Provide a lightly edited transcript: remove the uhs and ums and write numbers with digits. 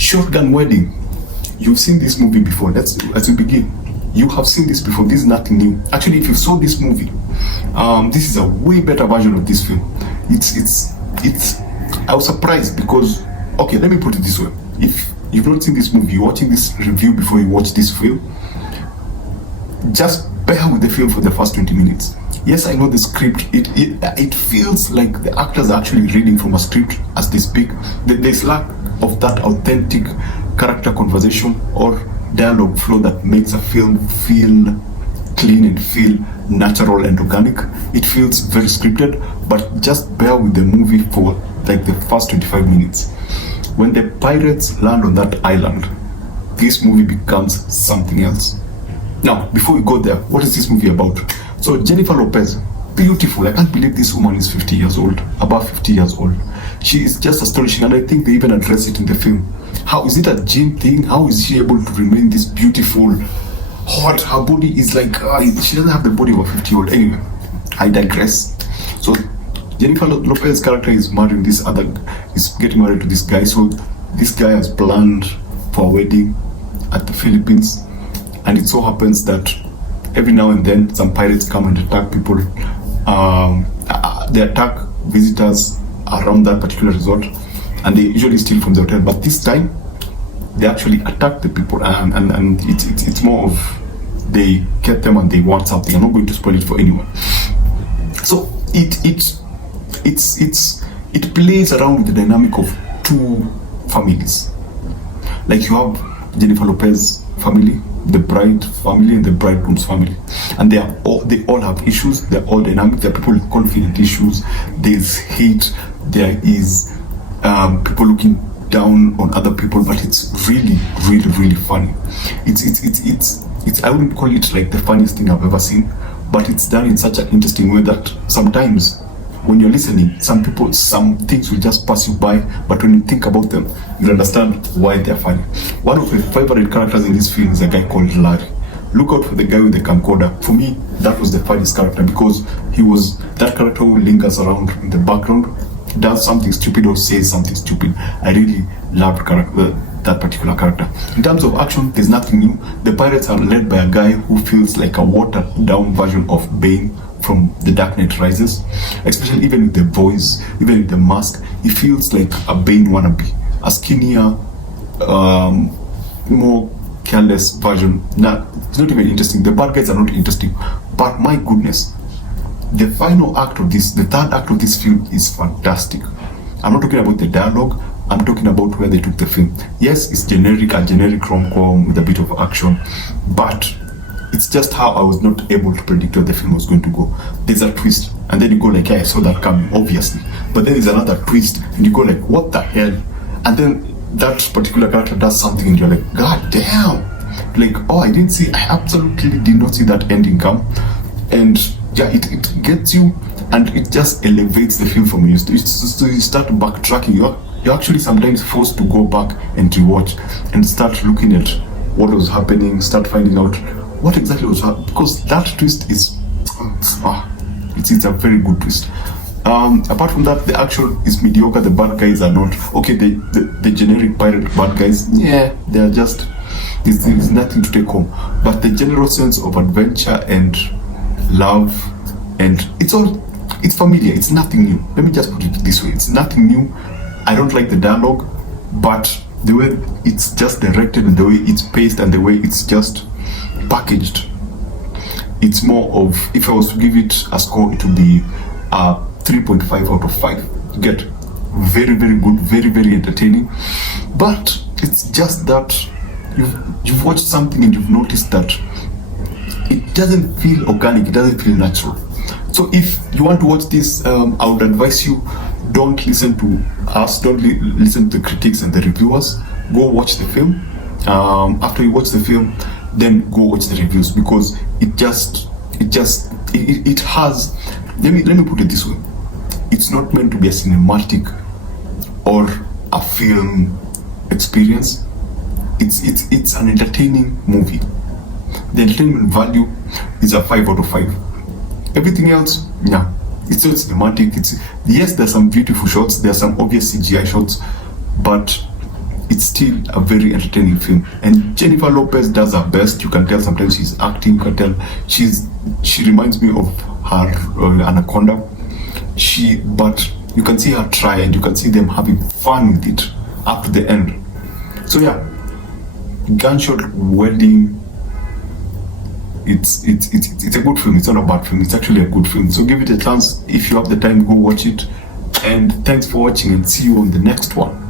Shotgun Wedding. You've seen this movie before. As we begin. You have seen this before. This is nothing new. Actually, if you saw this movie, this is a way better version of this film. It's. I was surprised because, okay, let me put it this way. If you've not seen this movie, you're watching this review before you watch this film, just bear with the film for the first 20 minutes. Yes, I know the script. It feels like the actors are actually reading from a script as they speak. There's lack of that authentic character conversation or dialogue flow that makes a film feel clean and feel natural and organic. It feels very scripted, but just bear with the movie for like the first 25 minutes. When the pirates land on that island, this movie becomes something else. Now, before we go there, what is this movie about? So Jennifer Lopez, beautiful. I can't believe this woman is 50 years old, above 50 years old. She is just astonishing, and I think they even address it in the film. How is it a gene thing? How is she able to remain this beautiful, hot? Her body is like, she doesn't have the body of a 50-year-old. Anyway, I digress. So Jennifer Lopez's character is getting married to this guy. So this guy has planned for a wedding at the Philippines, and it so happens that every now and then some pirates come and attack people. They attack visitors around that particular resort, and they usually steal from the hotel. But this time, they actually attack the people, and it's more of they get them and they want something. I'm not going to spoil it for anyone. So it plays around with the dynamic of two families. Like you have Jennifer Lopez family, the bride family, and the bridegroom's family, and they all have issues. They're all dynamic. There are people with confident issues. There's hate. There is people looking down on other people, but it's really, really, really funny. It's I wouldn't call it like the funniest thing I've ever seen, but it's done in such an interesting way that sometimes when you're listening, some things will just pass you by, but when you think about them, you understand why they're funny. One of my favorite characters in this film is a guy called Larry. Look out for the guy with the camcorder. For me, that was the funniest character because he was that character who lingers around in the background, does something stupid or says something stupid. I really loved that particular character. In terms of action, there's nothing new. The pirates are led by a guy who feels like a watered down version of Bane from The Dark Knight Rises, especially even with the voice, even with the mask. He feels like a Bane wannabe, a skinnier, more careless version. It's not even interesting. The bad guys are not interesting, but my goodness, the final act of this, the third act of this film is fantastic. I'm not talking about the dialogue, I'm talking about where they took the film. Yes, it's a generic rom-com with a bit of action, but it's just how I was not able to predict where the film was going to go. There's a twist, and then you go like, yeah, I saw that coming, obviously. But then there's another twist, and you go like, what the hell? And then that particular character does something, and you're like, God damn! Like, oh, I absolutely did not see that ending come. And yeah, it gets you, and it just elevates the film for me. So you start backtracking. You're actually sometimes forced to go back and rewatch and start looking at what was happening, start finding out what exactly was happening, because that twist is it's a very good twist. Apart from that, the action is mediocre. The bad guys are not okay. The generic pirate bad guys, yeah, they are just there's nothing to take home. But the general sense of adventure and love, and it's familiar. It's nothing new. Let me just put it this way: it's nothing new. I don't like the dialogue, but the way it's just directed and the way it's paced and the way it's just packaged, it's more of, if I was to give it a score, it would be 3.5 out of 5. You get very, very good, very, very entertaining. But it's just that you've watched something and you've noticed that it doesn't feel organic, it doesn't feel natural. So if you want to watch this, I would advise you, don't listen to us, don't listen to the critics and the reviewers. Go watch the film. After you watch the film, then go watch the reviews, because it has, let me put it this way, it's not meant to be a cinematic or a film experience. It's an entertaining movie. The entertainment value is a 5 out of 5. Everything else, yeah, it's not cinematic. Yes, there's some beautiful shots, there's some obvious CGI shots, but it's still a very entertaining film. And Jennifer Lopez does her best. You can tell sometimes she's acting. You can tell she reminds me of her Anaconda. But you can see her try, and you can see them having fun with it up to the end. So yeah, Gunshot Wedding. It's a good film. It's not a bad film. It's actually a good film. So give it a chance. If you have the time, go watch it. And thanks for watching, and see you on the next one.